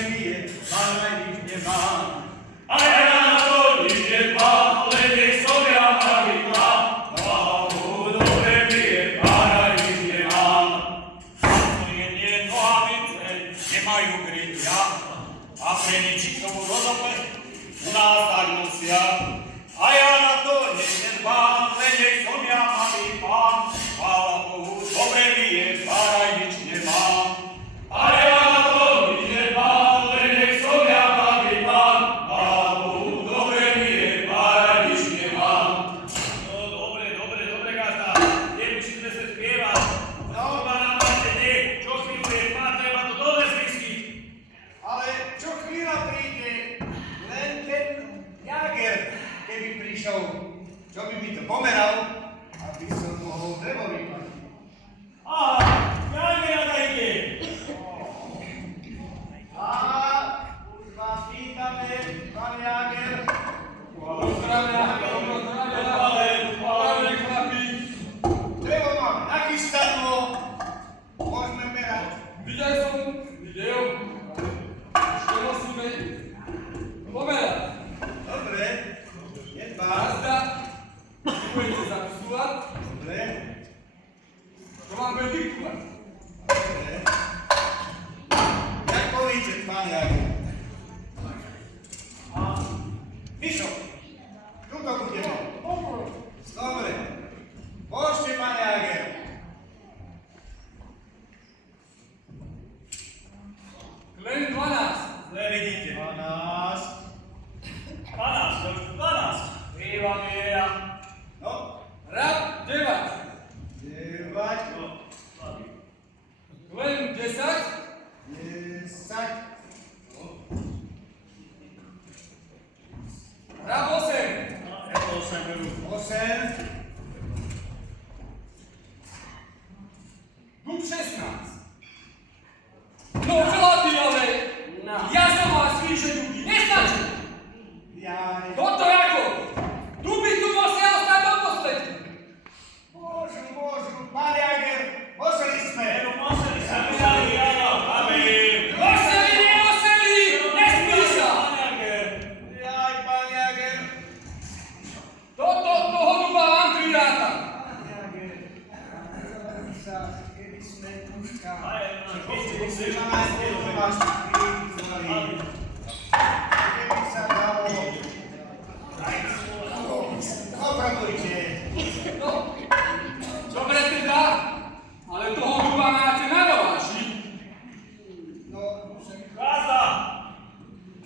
bije, pana ich nie ma. A ja na to idzie pan, ale niech sobie Amarita, Bogu dobre bije, pana ich nie ma. Nie nohavice nemajú krytia a pre ničikomu rodope u nás tak nosia. A ja na to nejdem pán, len nech som ja malý pán, chvála Bohu, dobre bije, pára nič nemá. A ja na to ide pán, len nech som ja malý pán, chvála Bohu, dobre bije, pára nič nemá. No dobre, gazda, nemusíme sa spievať. Zaoba nám máte nie, čo chvíľu je tma, treba to dole zvistiť. Ale čo chvíľa príde, len ten Jager, keby prišiel, čo by mi to pomeral, aby som mohol drevo vypať. A, Jagera ide. A už vás vítame, pán Jager. Drevo máme nachystanú, môžeme merať. Videl, ešte musíme pomerať. Dobre, jedba. Jazda, budete zapisovať, Dobre, to vám bude diktovať. dobre. Jak povíte, pán Jager? A Mišo, tuto budeme. Dobre, môžete, pán Jager. Len 12. Zle vidíte. 12. 12, to už 12. Výva miera. No, Rab 9. 9. No, slaví. Len 10. 10. Rab 8. No, ja to 8 berú. 8. Dub 16. No chlapi, ale ja som vás že duby nestačí. Ja ne... Toto ako? Duby tu musia ostať do posledky. Môžu, pán Jager, museli sme. Pero museli sa vydali, áno, aby... Museli, nemuseli, nesmí sa. Jaj, pán Jager. Toho duba vám pridáta. Pán Jager, sa, keby sme tuška. Aj, no, Že ma nás nedomáš kritizovali. Keby sa dalo... Opravujte. No, dobre teda, ale toho duba máte na rováši. No, Gazda!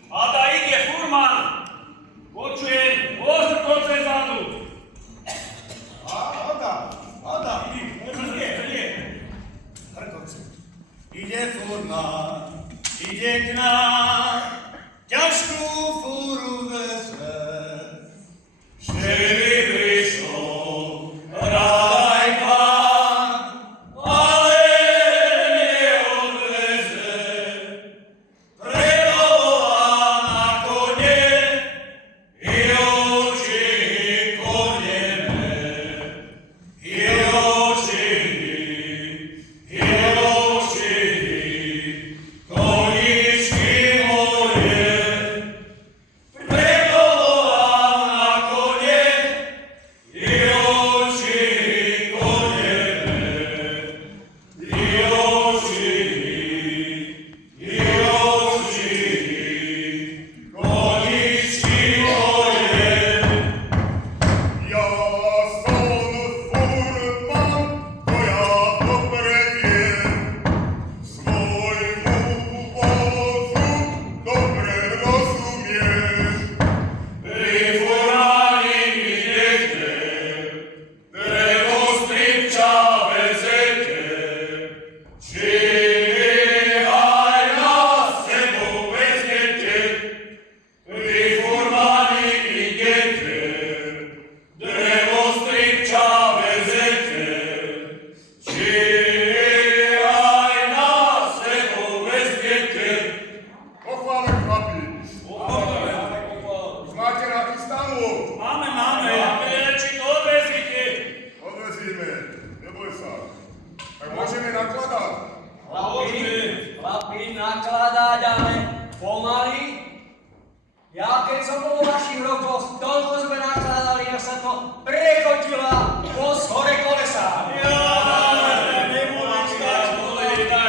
A da ide furman! Počujem, môžu konce zadu! oda. Nie. Hrkoce. Ide furman, ide k nám, ťažkú fúru veze. Vždy prišol rád aj pán, ale neodveze. Prevolá na kone i oči koneme, i oči, koničky moje. Prevolá na kone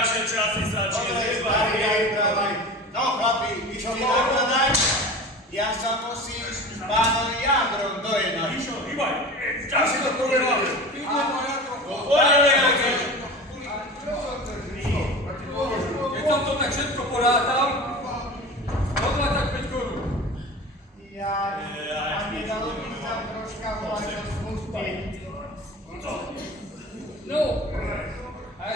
Naše časy sa Dobre, čiže starý, aj dávaj. No, chlapi, ty čo nakladaj? Ja sa musím s pánom Jagrom dojednať. Mišo, hýbaj. Ja si to povedal. Keď som to tak všetko porátal, 125 korún. Ja nedalo by sa troška volať do smutky. No, aj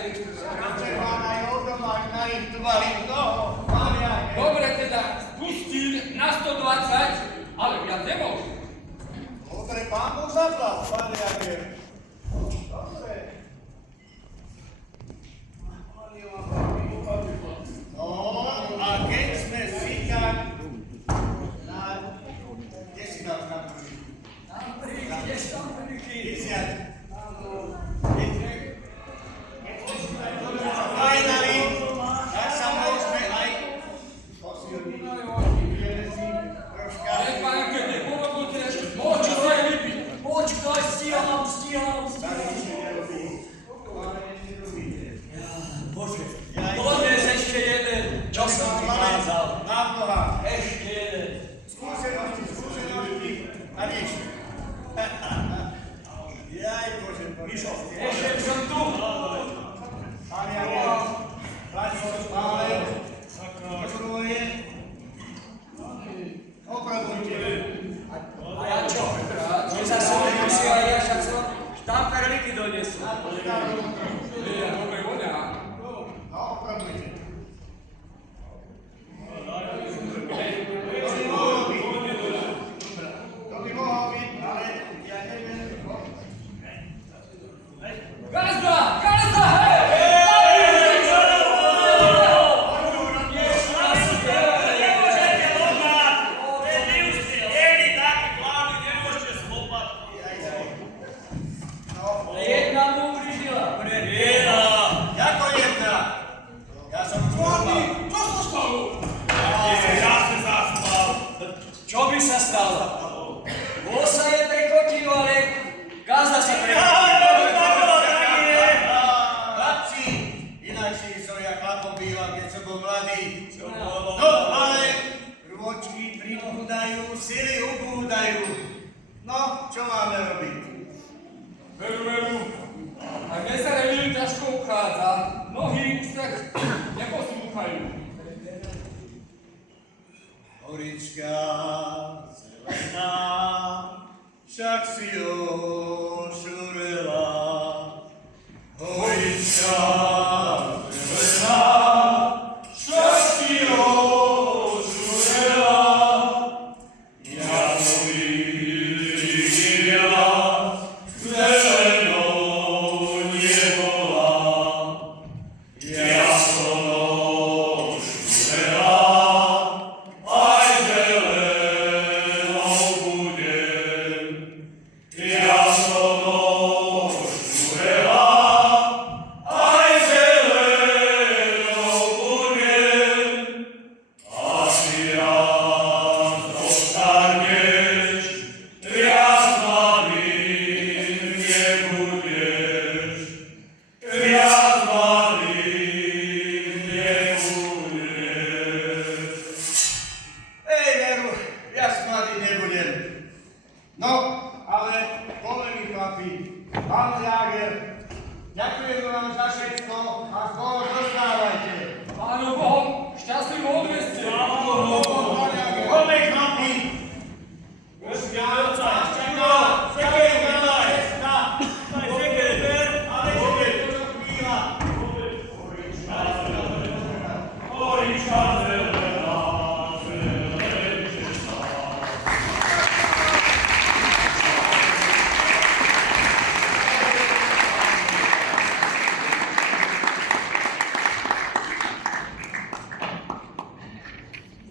Červená je odolák na ich tvári mnoho. Maria, dobre teda, spustím na 120, ale viac nemôžem. dobre, pán Boh zaplať, pán Jager. Dobre. No, a keď sme zíka na... Kde si dal tam prvý? Kde sú tam príky? 10. Fajnali, tak sa môžeme aj posilniť. Vieme si troška... Ale pán, keď je po robote, môžu sa aj vypiť. Počkaj, stíham. Starý ešte nerobí. Ale ešte robíte. Bože, dnes ešte jeden, čo som ti kázal. Na noha. Ešte jeden. Skúsenosti a nič. Jaj, Bože, Mišo. Ešte som tu. Pán Jager, páni Pále, počúvuje. Opravujte. A ja čo? Nezasúdim si aj ja, však som tam perliky donesol. Je, dobre voňa. No, opravujte. To by mohlo byť, ale ja neviem. Gazda, hej! Nemôžete lopať. Vy už ste jeli taký plány, nemôžete slopať. No, Jedna mu ublížila. Jedna. ako jedna? Ja som čvorný. Čo sa stalo? Ja sa zaspal. Čo by sa stalo? Vosa je prekotil, ale gazda sa prekotil. Chlapci, inakšie som ja chlapom býval, keď som bol mladý. No, ale rôčky pribúdajú, sily ubúdajú. No, čo máme robiť? Veru. A mne sa Emil ťažko uchádza. Nohy už tak neposlúchajú. Horička,